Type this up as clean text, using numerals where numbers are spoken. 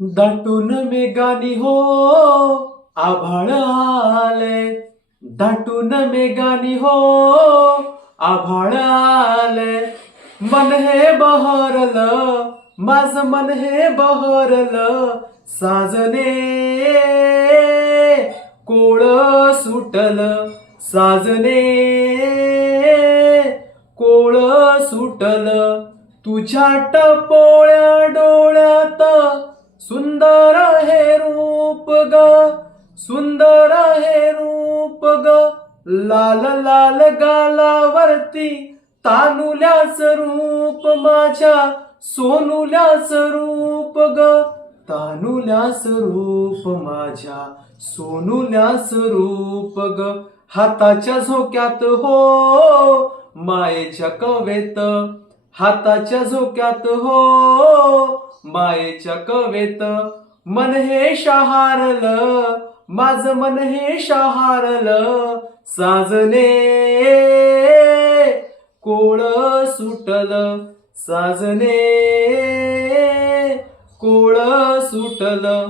दाटून मेघानी हो आभाळ आले, दाटून मेघानी हो आभाळ आले. मन हे बहरलं, माझ मन हे बहरलं, साजने कोळ सुटलं, साजने कोळ सुटलं. तुझ्या टपोळ्या डोळ्यात सुंदर हे रूप ग, सुंदर हे रूप ग. लाल लाल गालावरती तानुल्याच रूप, माझ्या सोनुल्याच रूप ग, तानुल्याच रूप माझ्या सोनुल्याच रूप ग. हाताच्या झोक्यात हो मायेच्या कवेत, हाताच्या झोक्यात हो मायेच्या कवेत. मन हे शहारलं, माझ मन हे शहारलं, साजने कोळ सुटलं, साजने कोळ सुटलं.